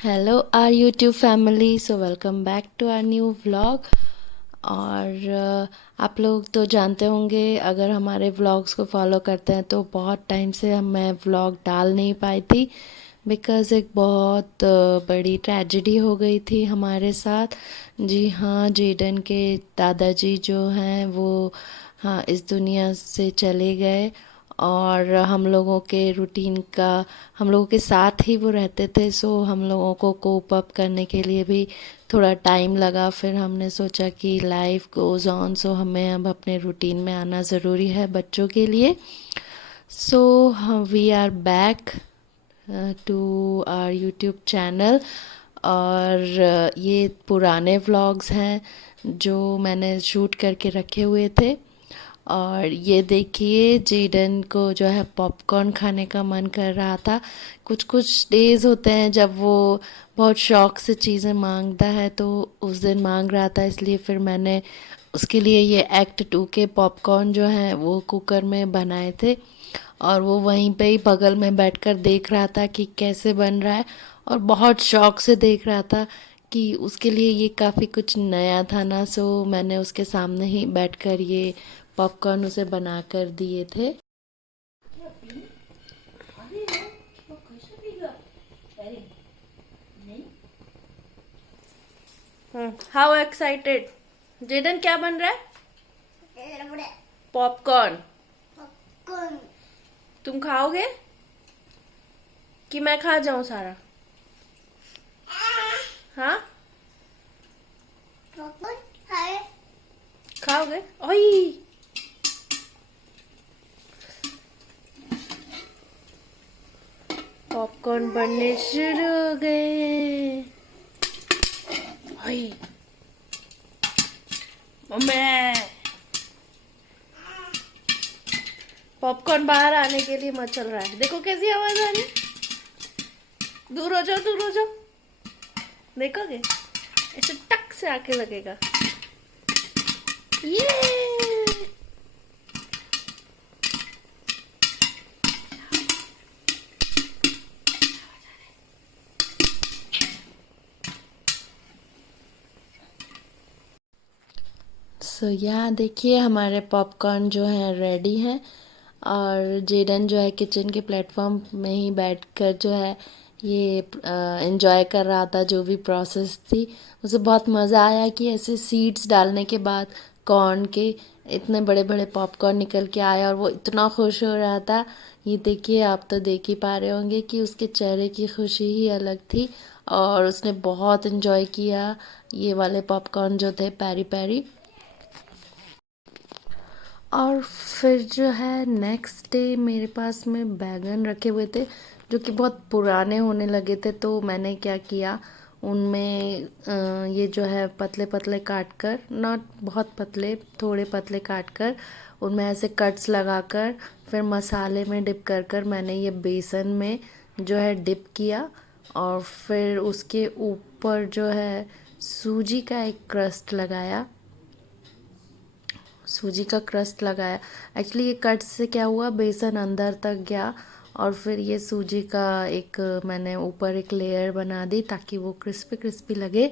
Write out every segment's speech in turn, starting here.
Hello our YouTube family. So welcome back to our new vlog. और आप लोग तो जानते होंगे, अगर हमारे व्लॉग्स को फॉलो करते हैं तो बहुत टाइम से मैं व्लॉग डाल नहीं पाई थी बिकॉज़ एक बहुत बड़ी ट्रेजेडी हो गई थी हमारे साथ। जी हाँ, जेडन के दादाजी जो हैं वो हाँ इस दुनिया से चले गए। और हम लोगों के रूटीन का, हम लोगों के साथ ही वो रहते थे, सो हम लोगों को कोप अप करने के लिए भी थोड़ा टाइम लगा। फिर हमने सोचा कि लाइफ गोज़ ऑन, सो हमें अब अपने रूटीन में आना ज़रूरी है बच्चों के लिए। So we are back to our YouTube channel. और ये पुराने व्लॉग्स हैं जो मैंने शूट करके रखे हुए थे। और ये देखिए, जेडन को जो है पॉपकॉर्न खाने का मन कर रहा था। कुछ कुछ डेज़ होते हैं जब वो बहुत शौक से चीज़ें मांगता है, तो उस दिन मांग रहा था, इसलिए फिर मैंने उसके लिए ये एक्ट 2 के पॉपकॉर्न जो हैं वो कुकर में बनाए थे। और वो वहीं पे ही बगल में बैठकर देख रहा था कि कैसे बन रहा है, और बहुत शौक से देख रहा था कि उसके लिए ये काफ़ी कुछ नया था ना। सो मैंने उसके सामने ही बैठकर ये पॉपकॉर्न उसे बना कर दिए थे। हाउ एक्साइटेड जेडन, क्या बन रहा है? पॉपकॉर्न। तुम खाओगे कि मैं खा जाऊं सारा? हाँ, खाओगे? ओई, पॉपकॉर्न बनने शुरू हो गए। ओई, मम्मी, पॉपकॉर्न बाहर आने के लिए मत चल रहा है। देखो कैसी आवाज आ रही। दूर हो जाओ, दूर हो जाओ। देखोगे ऐसे टक से आके लगेगा। ये सो यहाँ देखिए, हमारे पॉपकॉर्न जो हैं रेडी हैं। और जेडन जो है किचन के प्लेटफॉर्म में ही बैठकर जो है ये एंजॉय कर रहा था जो भी प्रोसेस थी। उसे बहुत मज़ा आया कि ऐसे सीड्स डालने के बाद कॉर्न के इतने बड़े बड़े पॉपकॉर्न निकल के आया, और वो इतना खुश हो रहा था। ये देखिए, आप तो देख ही पा रहे होंगे कि उसके चेहरे की खुशी ही अलग थी। और उसने बहुत एंजॉय किया ये वाले पॉपकॉर्न जो थे पैरी पैरी। और फिर जो है नेक्स्ट डे मेरे पास में बैगन रखे हुए थे जो कि बहुत पुराने होने लगे थे, तो मैंने क्या किया, उनमें ये जो है पतले पतले काट कर, नॉट बहुत पतले, थोड़े पतले काट कर उनमें ऐसे कट्स लगाकर फिर मसाले में डिप कर कर मैंने ये बेसन में जो है डिप किया। और फिर उसके ऊपर जो है सूजी का एक क्रस्ट लगाया, सूजी का क्रस्ट लगाया। एक्चुअली ये कट से क्या हुआ, बेसन अंदर तक गया। और फिर ये सूजी का एक मैंने ऊपर एक लेयर बना दी ताकि वो क्रिस्पी क्रिस्पी लगे,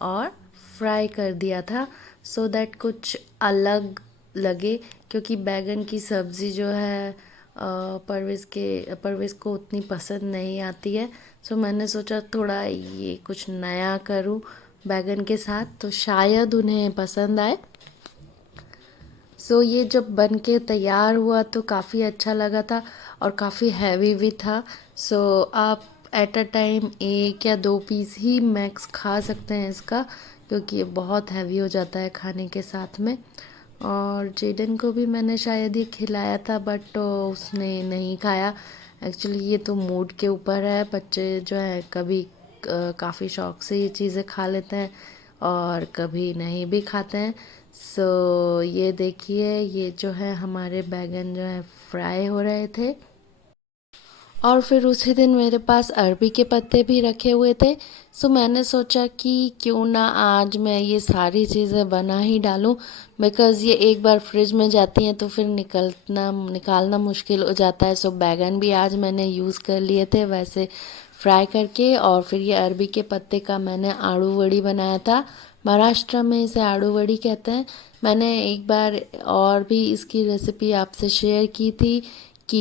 और फ्राई कर दिया था सो दैट कुछ अलग लगे। क्योंकि बैगन की सब्ज़ी जो है परवेज़ को उतनी पसंद नहीं आती है। सो मैंने सोचा थोड़ा ये कुछ नया करूँ बैगन के साथ, तो शायद उन्हें पसंद आए। सो ये जब बन के तैयार हुआ तो काफ़ी अच्छा लगा था, और काफ़ी हैवी भी था। सो आप एट अ टाइम 1 या 2 पीस ही मैक्स खा सकते हैं इसका, क्योंकि ये बहुत हैवी हो जाता है खाने के साथ में। और जेडन को भी मैंने शायद ये खिलाया था, बट उसने नहीं खाया। एक्चुअली ये तो मूड के ऊपर है, बच्चे जो है कभी काफ़ी शौक से ये चीज़ें खा लेते हैं और कभी नहीं भी खाते हैं। सो ये देखिए, ये जो है हमारे बैगन जो है फ्राई हो रहे थे। और फिर उसी दिन मेरे पास अरबी के पत्ते भी रखे हुए थे। सो मैंने सोचा कि क्यों ना आज मैं ये सारी चीज़ें बना ही डालूं, बिकॉज़ ये एक बार फ्रिज में जाती हैं तो फिर निकालना मुश्किल हो जाता है। सो बैगन भी आज मैंने यूज़ कर लिए थे। वैसे फ्राई करके, और फिर ये अरबी के पत्ते का मैंने आड़ू वड़ी बनाया था। महाराष्ट्र में इसे आड़ू वड़ी कहते हैं। मैंने एक बार और भी इसकी रेसिपी आपसे शेयर की थी कि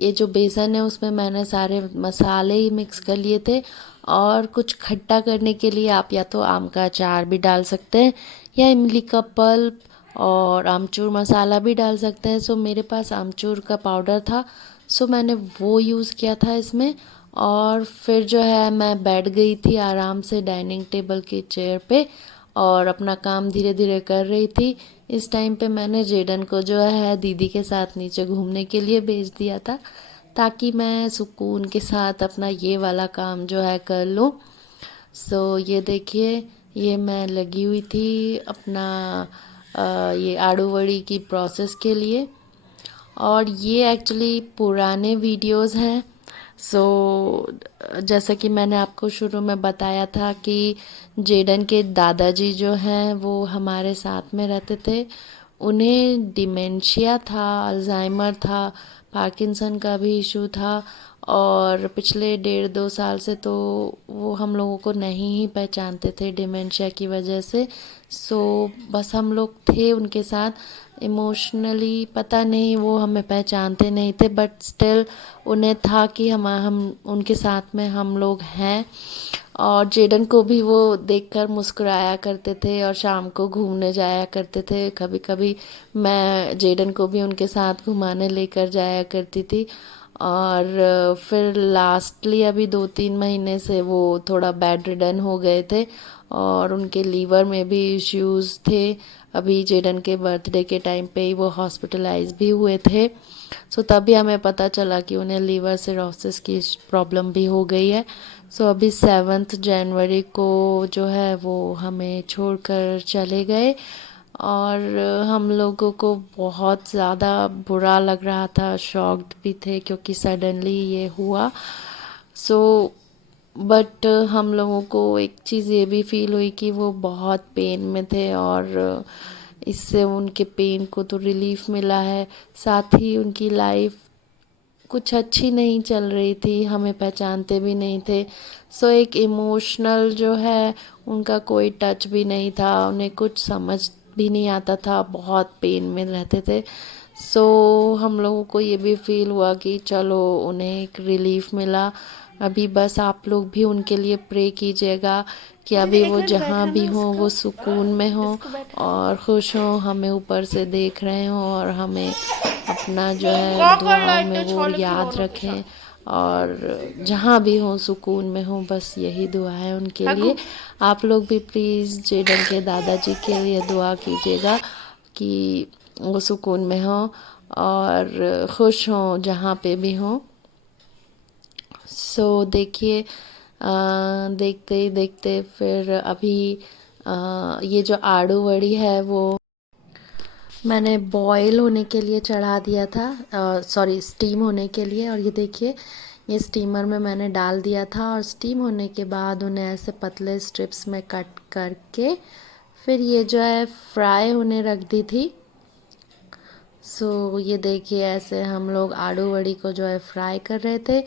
ये जो बेसन है उसमें मैंने सारे मसाले ही मिक्स कर लिए थे, और कुछ खट्टा करने के लिए आप या तो आम का अचार भी डाल सकते हैं या इमली का पल्प और आमचूर मसाला भी डाल सकते हैं। सो मेरे पास आमचूर का पाउडर था, सो मैंने वो यूज़ किया था इसमें। और फिर जो है मैं बैठ गई थी आराम से डाइनिंग टेबल की चेयर पे और अपना काम धीरे धीरे कर रही थी। इस टाइम पे मैंने जेडन को जो है दीदी के साथ नीचे घूमने के लिए भेज दिया था, ताकि मैं सुकून के साथ अपना ये वाला काम जो है कर लूँ। सो ये देखिए, ये मैं लगी हुई थी अपना ये आड़ू वड़ी की प्रोसेस के लिए। और ये एक्चुअली पुराने वीडियोस हैं। सो जैसा कि मैंने आपको शुरू में बताया था कि जेडन के दादाजी जो हैं वो हमारे साथ में रहते थे। उन्हें डिमेंशिया था, अल्जाइमर था, पार्किंसन का भी इशू था, और पिछले 1.5-2 साल से तो वो हम लोगों को नहीं ही पहचानते थे डिमेंशिया की वजह से। सो बस हम लोग थे उनके साथ, इमोशनली पता नहीं वो हमें पहचानते नहीं थे, बट स्टिल उन्हें था कि हम उनके साथ में हम लोग हैं। और जेडन को भी वो देखकर मुस्कुराया करते थे और शाम को घूमने जाया करते थे। कभी कभी मैं जेडन को भी उनके साथ घुमाने लेकर जाया करती थी। और फिर लास्टली अभी 2-3 महीने से वो थोड़ा बेड रिडन हो गए थे और उनके लीवर में भी इश्यूज़ थे। अभी जेडन के बर्थडे के टाइम पे ही वो हॉस्पिटलाइज भी हुए थे। सो तभी हमें पता चला कि उन्हें लीवर सिरोसिस की प्रॉब्लम भी हो गई है। सो अभी 7 जनवरी को जो है वो हमें छोड़कर चले गए, और हम लोगों को बहुत ज़्यादा बुरा लग रहा था, शॉक्ड भी थे क्योंकि सडनली ये हुआ। सो बट हम लोगों को एक चीज़ ये भी फील हुई कि वो बहुत पेन में थे, और इससे उनके पेन को तो रिलीफ मिला है, साथ ही उनकी लाइफ कुछ अच्छी नहीं चल रही थी, हमें पहचानते भी नहीं थे। सो एक इमोशनल जो है उनका कोई टच भी नहीं था, उन्हें कुछ समझ भी नहीं आता था, बहुत पेन में रहते थे। सो हम लोगों को ये भी फील हुआ कि चलो उन्हें एक रिलीफ मिला। अभी बस आप लोग भी उनके लिए प्रे कीजिएगा कि अभी वो जहाँ भी हों वो सुकून में हों और खुश हों, हमें ऊपर से देख रहे हों और हमें अपना जो है दुआओं में वो याद रखें, और जहाँ भी हों सुकून में हों, बस यही दुआ है उनके लिए। आप लोग भी प्लीज़ जेडन के दादाजी के लिए दुआ कीजिएगा कि वो सुकून में हों और खुश हों जहाँ पे भी हों। सो देखिए, देखते ही देखते फिर अभी ये जो आड़ू वड़ी है वो मैंने बॉईल होने के लिए चढ़ा दिया था, सॉरी स्टीम होने के लिए। और ये देखिए, ये स्टीमर में मैंने डाल दिया था, और स्टीम होने के बाद उन्हें ऐसे पतले स्ट्रिप्स में कट करके फिर ये जो है फ्राई होने रख दी थी। सो ये देखिए, ऐसे हम लोग आड़ू वड़ी को जो है फ्राई कर रहे थे।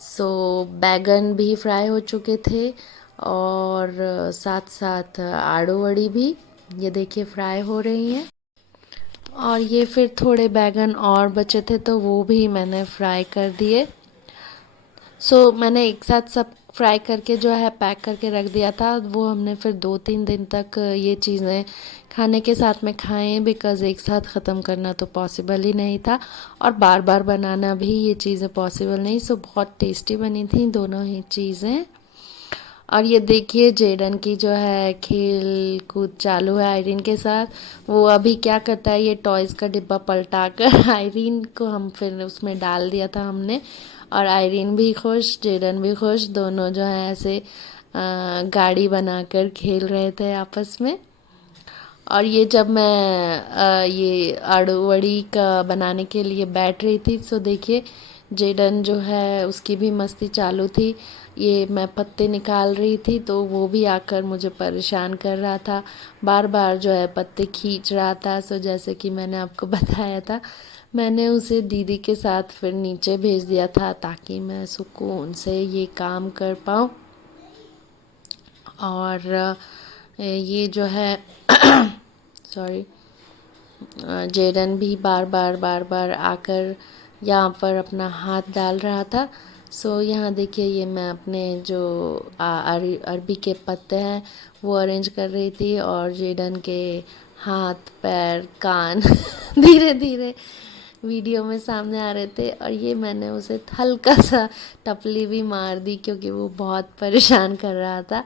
सो बैगन भी फ्राई हो चुके थे, और साथ साथ आड़ू वड़ी भी ये देखिए फ्राई हो रही हैं। और ये फिर थोड़े बैगन और बचे थे तो वो भी मैंने फ्राई कर दिए। सो मैंने एक साथ सब फ्राई करके जो है पैक करके रख दिया था। वो हमने फिर 2-3 दिन तक ये चीज़ें खाने के साथ में खाएं, बिकॉज़ एक साथ ख़त्म करना तो पॉसिबल ही नहीं था, और बार बार बनाना भी ये चीज़ें पॉसिबल नहीं। सो बहुत टेस्टी बनी थी दोनों ही चीज़ें। और ये देखिए, जेडन की जो है खेल कूद चालू है आयरीन के साथ। वो अभी क्या करता है, ये टॉयज़ का डिब्बा पलटा कर आयरीन को हम फिर उसमें डाल दिया था हमने, और आयरीन भी खुश, जेडन भी खुश, दोनों जो है ऐसे गाड़ी बनाकर खेल रहे थे आपस में। और ये जब मैं ये आड़ू वड़ी का बनाने के लिए बैठ रही थी, तो देखिए जेडन जो है उसकी भी मस्ती चालू थी। ये मैं पत्ते निकाल रही थी तो वो भी आकर मुझे परेशान कर रहा था, बार बार जो है पत्ते खींच रहा था। सो जैसे कि मैंने आपको बताया था, मैंने उसे दीदी के साथ फिर नीचे भेज दिया था ताकि मैं सुकून से ये काम कर पाऊँ। और ये जो है सॉरी, जेडन भी बार बार आकर यहाँ पर अपना हाथ डाल रहा था। सो यहाँ देखिए, ये मैं अपने जो अरबी के पत्ते हैं वो अरेंज कर रही थी, और जेडन के हाथ पैर कान धीरे धीरे वीडियो में सामने आ रहे थे। और ये मैंने उसे हल्का सा टपली भी मार दी क्योंकि वो बहुत परेशान कर रहा था।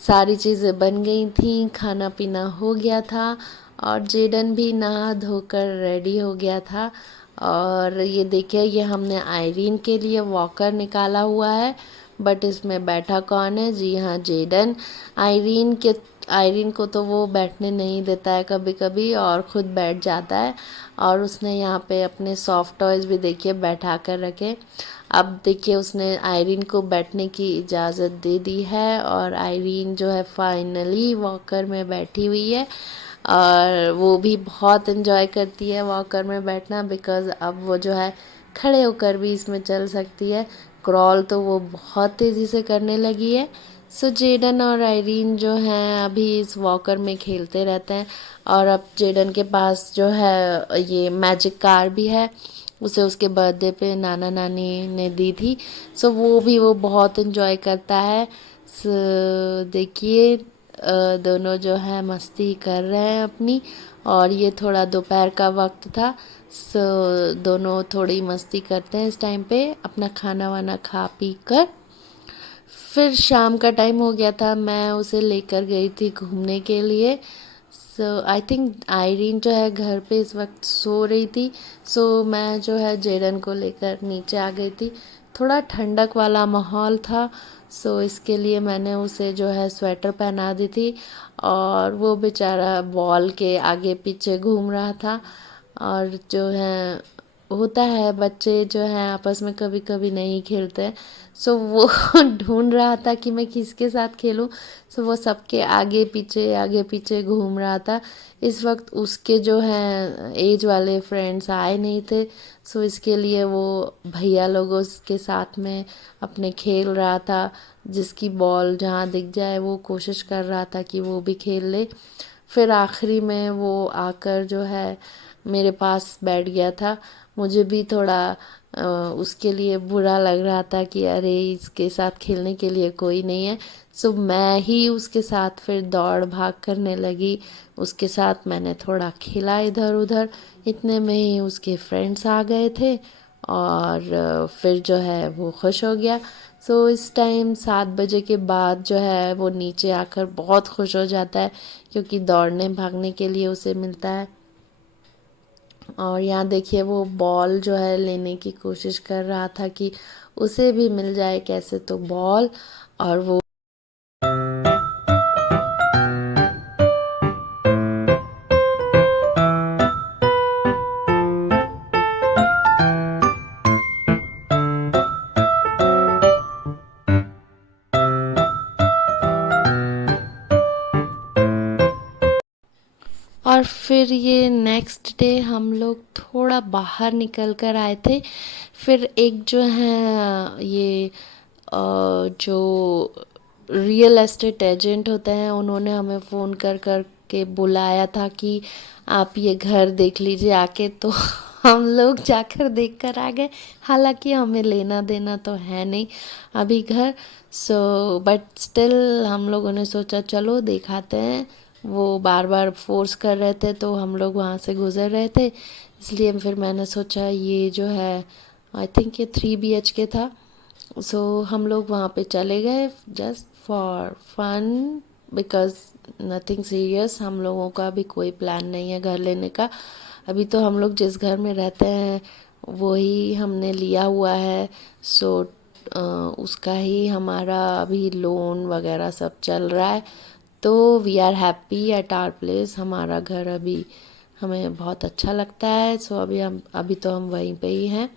सारी चीज़ें बन गई थी, खाना पीना हो गया था, और जेडन भी नहा धोकर रेडी हो गया था। और ये देखिए, ये हमने आयरीन के लिए वॉकर निकाला हुआ है, बट इसमें बैठा कौन है? जी हाँ, जेडन। आयरीन को तो वो बैठने नहीं देता है कभी कभी, और ख़ुद बैठ जाता है। और उसने यहाँ पे अपने सॉफ्ट टॉयज़ भी देखिए बैठा कर रखे। अब देखिए, उसने आयरीन को बैठने की इजाज़त दे दी है, और आयरीन जो है फाइनली वॉकर में बैठी हुई है। और वो भी बहुत इन्जॉय करती है वॉकर में बैठना, बिकॉज़ अब वो जो है खड़े होकर भी इसमें चल सकती है। क्रॉल तो वो बहुत तेज़ी से करने लगी है। सो जेडन और आयरीन जो हैं अभी इस वॉकर में खेलते रहते हैं। और अब जेडन के पास जो है ये मैजिक कार भी है, उसे उसके बर्थडे पे नाना नानी ने दी थी। सो वो बहुत इन्जॉय करता है। सो देखिए, दोनों जो है मस्ती कर रहे हैं अपनी। और ये थोड़ा दोपहर का वक्त था, सो दोनों थोड़ी मस्ती करते हैं इस टाइम पे, अपना खाना वाना खा पी कर। फिर शाम का टाइम हो गया था, मैं उसे लेकर गई थी घूमने के लिए। सो आई थिंक आयरीन जो है घर पे इस वक्त सो रही थी। सो मैं जो है जेडन को लेकर नीचे आ गई थी। थोड़ा ठंडक वाला माहौल था, सो इसके लिए मैंने उसे जो है स्वेटर पहना दी थी। और वो बेचारा बॉल के आगे पीछे घूम रहा था। और जो है होता है, बच्चे जो हैं आपस में कभी कभी नहीं खेलते। सो वो ढूंढ रहा था कि मैं किसके साथ खेलूं। सो वो सबके आगे पीछे घूम रहा था। इस वक्त उसके जो हैं एज वाले फ्रेंड्स आए नहीं थे, सो इसके लिए वो भैया लोगों के साथ में अपने खेल रहा था। जिसकी बॉल जहाँ दिख जाए वो कोशिश कर रहा था कि वो भी खेल ले। फिर आखिरी में वो आकर जो है मेरे पास बैठ गया था। मुझे भी थोड़ा उसके लिए बुरा लग रहा था कि अरे इसके साथ खेलने के लिए कोई नहीं है। सो मैं ही उसके साथ फिर दौड़ भाग करने लगी। उसके साथ मैंने थोड़ा खेला इधर उधर, इतने में ही उसके फ्रेंड्स आ गए थे। और फिर जो है वो खुश हो गया। सो इस टाइम 7 बजे के बाद जो है वो नीचे आकर बहुत खुश हो जाता है, क्योंकि दौड़ने भागने के लिए उसे मिलता है। और यहाँ देखिए, वो बॉल जो है लेने की कोशिश कर रहा था कि उसे भी मिल जाए कैसे तो बॉल। और वो और फिर ये नेक्स्ट डे हम लोग थोड़ा बाहर निकल कर आए थे। फिर एक जो है ये जो रियल एस्टेट एजेंट होते हैं, उन्होंने हमें फ़ोन कर कर के बुलाया था कि आप ये घर देख लीजिए आके। तो हम लोग जाकर देख कर आ गए। हालांकि हमें लेना देना तो है नहीं अभी घर। सो बट स्टिल हम लोगों ने सोचा चलो दिखाते हैं। वो बार बार फोर्स कर रहे थे तो हम लोग वहाँ से गुज़र रहे थे, इसलिए फिर मैंने सोचा ये जो है, आई थिंक ये 3 BHK था। सो हम लोग वहाँ पे चले गए just for fun, because nothing serious. हम लोगों का भी कोई प्लान नहीं है घर लेने का। अभी तो हम लोग जिस घर में रहते हैं वही हमने लिया हुआ है। सो उसका ही हमारा अभी लोन वगैरह सब चल रहा है। तो we are happy at our place. हमारा घर अभी हमें बहुत अच्छा लगता है। सो अभी तो हम वहीं पे ही हैं।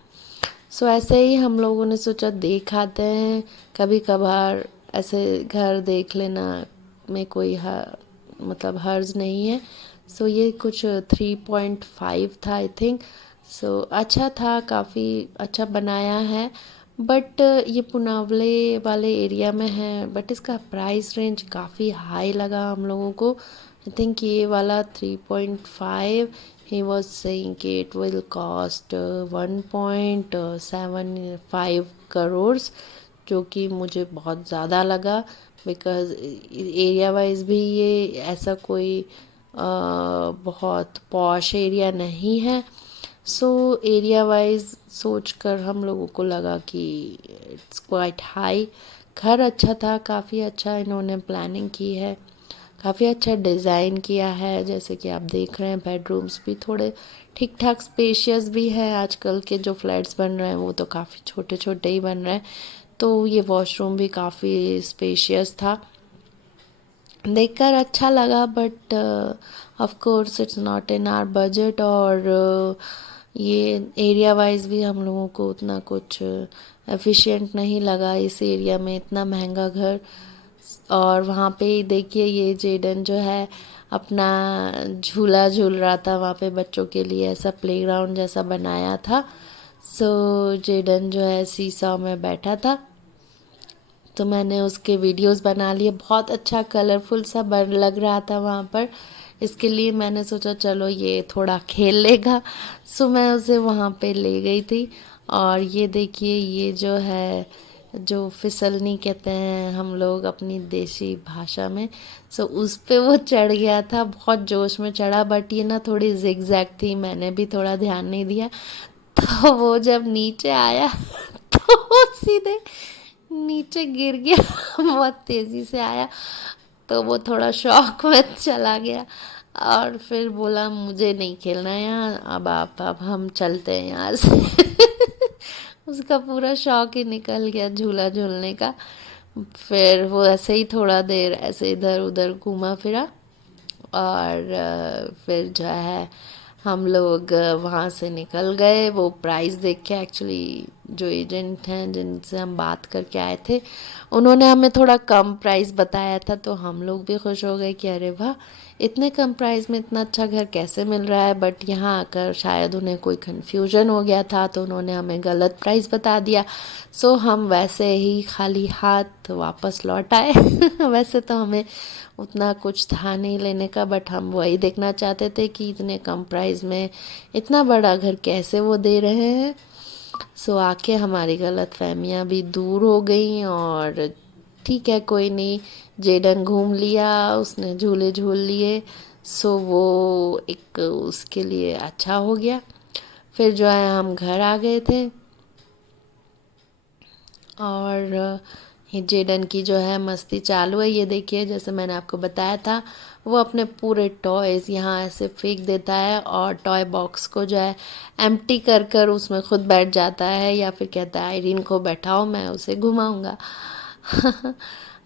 सो ऐसे ही हम लोगों ने सोचा देख आते हैं, कभी कभार ऐसे घर देख लेना में कोई मतलब हर्ज नहीं है। सो ये कुछ 3.5 था आई थिंक। सो अच्छा था, काफ़ी अच्छा बनाया है। बट ये पुनावले वाले एरिया में है, बट इसका प्राइस रेंज काफ़ी हाई लगा हम लोगों को। आई थिंक ये वाला 3.5, ही वॉज सेइंग कि इट विल कॉस्ट 1.75 करोर्स, जो कि मुझे बहुत ज़्यादा लगा। बिकॉज़ एरिया वाइज भी ये ऐसा कोई बहुत पॉश एरिया नहीं है। सो एरिया वाइज सोच कर हम लोगों को लगा कि इट्स क्वाइट हाई। घर अच्छा था, काफ़ी अच्छा इन्होंने प्लानिंग की है, काफ़ी अच्छा डिज़ाइन किया है। जैसे कि आप देख रहे हैं, बेडरूम्स भी थोड़े ठीक ठाक स्पेशियस भी है। आजकल के जो फ्लैट्स बन रहे हैं वो तो काफ़ी छोटे छोटे ही बन रहे हैं, तो ये वॉशरूम भी काफ़ी स्पेशियस था, देखकर अच्छा लगा। But of course it's not in our budget. और ये एरिया वाइज भी हम लोगों को उतना कुछ एफिशिएंट नहीं लगा इस एरिया में इतना महंगा घर। और वहाँ पे ही देखिए, ये जेडन जो है अपना झूला झूल रहा था वहाँ पे, बच्चों के लिए ऐसा प्लेग्राउंड जैसा बनाया था। सो जेडन जो है सीसॉ में बैठा था, तो मैंने उसके वीडियोस बना लिए। बहुत अच्छा कलरफुल सा बन लग रहा था वहाँ पर, इसके लिए मैंने सोचा चलो ये थोड़ा खेल लेगा। सो मैं उसे वहाँ पे ले गई थी। और ये देखिए, ये जो है, जो फिसलनी कहते हैं हम लोग अपनी देसी भाषा में, सो उस पे वो चढ़ गया था, बहुत जोश में चढ़ा। बट ये ना थोड़ी जिगजैग थी, मैंने भी थोड़ा ध्यान नहीं दिया, तो वो जब नीचे आया तो वो सीधे नीचे गिर गया। बहुत तेज़ी से आया, तो वो थोड़ा शॉक में चला गया। और फिर बोला मुझे नहीं खेलना है यहाँ, अब हम चलते हैं यहाँ से। उसका पूरा शौक ही निकल गया झूला झूलने का। फिर वो ऐसे ही थोड़ा देर ऐसे इधर उधर घूमा फिरा। और फिर जो है हम लोग वहाँ से निकल गए। वो प्राइस देख के, एक्चुअली जो एजेंट हैं जिनसे हम बात करके आए थे, उन्होंने हमें थोड़ा कम प्राइस बताया था, तो हम लोग भी खुश हो गए कि अरे वाह, इतने कम प्राइस में इतना अच्छा घर कैसे मिल रहा है। बट यहाँ आकर शायद उन्हें कोई कन्फ्यूजन हो गया था, तो उन्होंने हमें गलत प्राइस बता दिया। सो हम वैसे ही खाली हाथ वापस लौट आए। वैसे तो हमें उतना कुछ था नहीं लेने का, बट हम वही देखना चाहते थे कि इतने कम प्राइस में इतना बड़ा घर कैसे वो दे रहे हैं। सो आके हमारी गलत फहमियाँ भी दूर हो गई। और ठीक है, कोई नहीं, जेडन घूम लिया, उसने झूले झूल लिए। सो वो एक उसके लिए अच्छा हो गया। फिर जो है हम घर आ गए थे। और ये जेडन की जो है मस्ती चालू है। ये देखिए, जैसे मैंने आपको बताया था, वो अपने पूरे टॉयज़ यहाँ ऐसे फेंक देता है, और टॉय बॉक्स को जो है एम्प्टी कर कर उसमें खुद बैठ जाता है, या फिर कहता है आयरीन को बैठाओ मैं उसे घुमाऊंगा।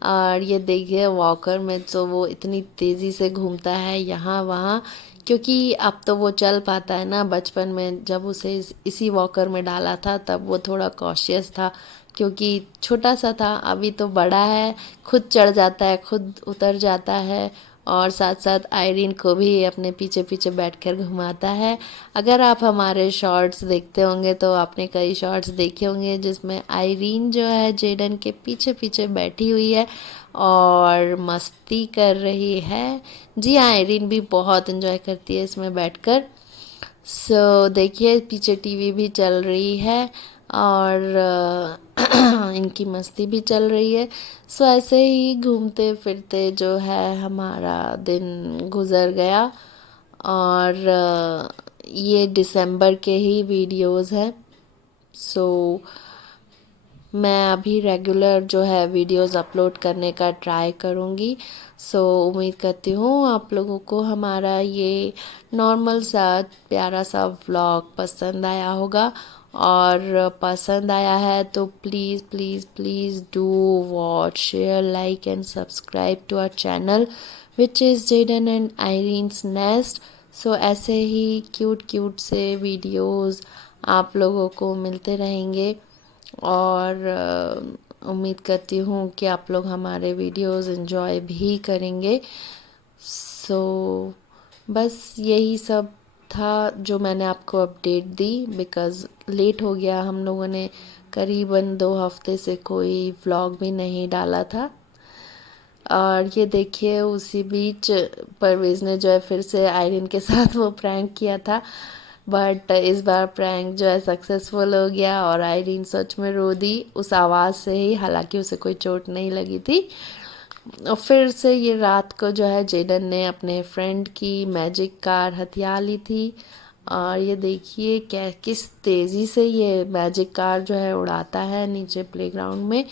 और ये देखिए, वॉकर में तो वो इतनी तेज़ी से घूमता है यहाँ वहाँ, क्योंकि अब तो वो चल पाता है ना। बचपन में जब उसे इसी वॉकर में डाला था तब वो थोड़ा कॉशियस था, क्योंकि छोटा सा था। अभी तो बड़ा है, खुद चढ़ जाता है, खुद उतर जाता है, और साथ साथ आयरीन को भी अपने पीछे पीछे बैठकर घुमाता है। अगर आप हमारे शॉर्ट्स देखते होंगे तो आपने कई शॉर्ट्स देखे होंगे जिसमें आयरीन जो है जेडन के पीछे पीछे बैठी हुई है और मस्ती कर रही है। जी हाँ, आयरीन भी बहुत एंजॉय करती है इसमें बैठकर। सो देखिए, पीछे टीवी भी चल रही है, और इनकी मस्ती भी चल रही है। सो ऐसे ही घूमते फिरते जो है हमारा दिन गुज़र गया। और ये दिसंबर के ही वीडियोस हैं। सो मैं अभी रेगुलर जो है वीडियोस अपलोड करने का ट्राई करूँगी। सो उम्मीद करती हूँ आप लोगों को हमारा ये नॉर्मल सा प्यारा सा व्लॉग पसंद आया होगा। और पसंद आया है तो please please please do watch, share, like and subscribe to our channel which is Jaden and Irene's nest. So ऐसे ही क्यूट क्यूट से वीडियोस आप लोगों को मिलते रहेंगे। और उम्मीद करती हूँ कि आप लोग हमारे वीडियोस एंजॉय भी करेंगे। सो बस यही सब था जो मैंने आपको अपडेट दी, बिकॉज़ लेट हो गया। हम लोगों ने करीबन 2 हफ्ते से कोई व्लॉग भी नहीं डाला था। और ये देखिए उसी बीच परवेज़ ने जो है फिर से आयरन के साथ वो प्रैंक किया था, बट इस बार प्रैंक जो है सक्सेसफुल हो गया और आयरन सच में रो दी उस आवाज़ से ही, हालांकि उसे कोई चोट नहीं लगी थी। और फिर से ये रात को जो है जेडन ने अपने फ्रेंड की मैजिक कार हथिया ली थी। और ये देखिए क्या किस तेज़ी से ये मैजिक कार जो है उड़ाता है नीचे प्लेग्राउंड में।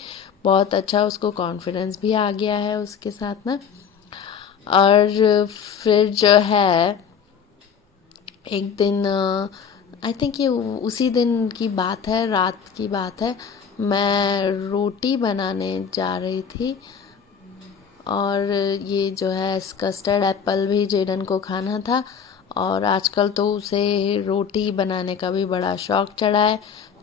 बहुत अच्छा, उसको कॉन्फिडेंस भी आ गया है उसके साथ ना। और फिर जो है एक दिन, आई थिंक ये उसी दिन की बात है, रात की बात है, मैं रोटी बनाने जा रही थी और ये जो है कस्टर्ड एप्पल भी जेडन को खाना था। और आजकल तो उसे रोटी बनाने का भी बड़ा शौक चढ़ा है।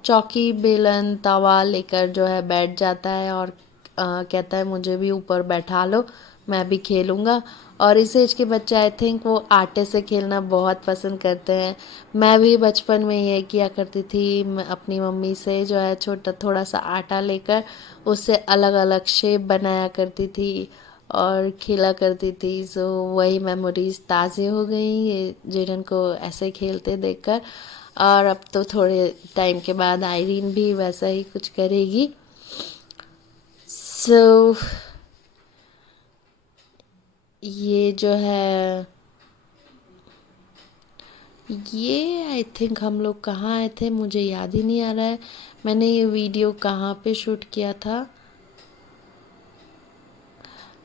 चौकी बेलन तवा लेकर जो है बैठ जाता है और कहता है मुझे भी ऊपर बैठा लो, मैं भी खेलूँगा। और इस एज के बच्चे आई थिंक वो आटे से खेलना बहुत पसंद करते हैं। मैं भी बचपन में ये किया करती थी, मैं अपनी मम्मी से जो है छोटा थोड़ा सा आटा लेकर उससे अलग अलग शेप बनाया करती थी और खेला करती थी। सो वही मेमोरीज ताज़े हो गई ये जेडन को ऐसे खेलते देखकर। और अब तो थोड़े टाइम के बाद आयरीन भी वैसा ही कुछ करेगी। सो ये जो है, ये आई थिंक हम लोग कहाँ आए थे मुझे याद ही नहीं आ रहा है। मैंने ये वीडियो कहाँ पे शूट किया था,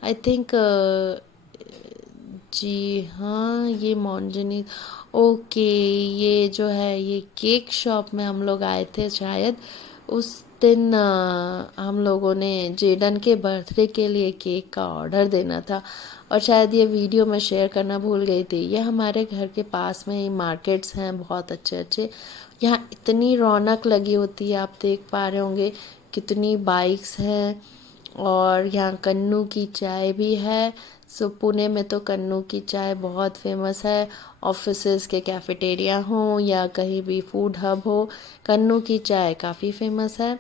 आई थिंक जी हाँ ये मॉन्जनी। ओके, ये जो है ये केक शॉप में हम लोग आए थे शायद। उस दिन हम लोगों ने जेडन के बर्थडे के लिए केक का ऑर्डर देना था और शायद ये वीडियो मैं शेयर करना भूल गई थी। ये हमारे घर के पास में ही मार्केट्स हैं बहुत अच्छे अच्छे, यहाँ इतनी रौनक लगी होती है, आप देख पा रहे होंगे कितनी बाइक्स हैं। और यहाँ कन्नू की चाय भी है। सो पुणे में तो कन्नू की चाय बहुत फेमस है। ऑफिसेज के कैफेटेरिया हो या कहीं भी फूड हब हो, कन्नू की चाय काफ़ी फेमस है।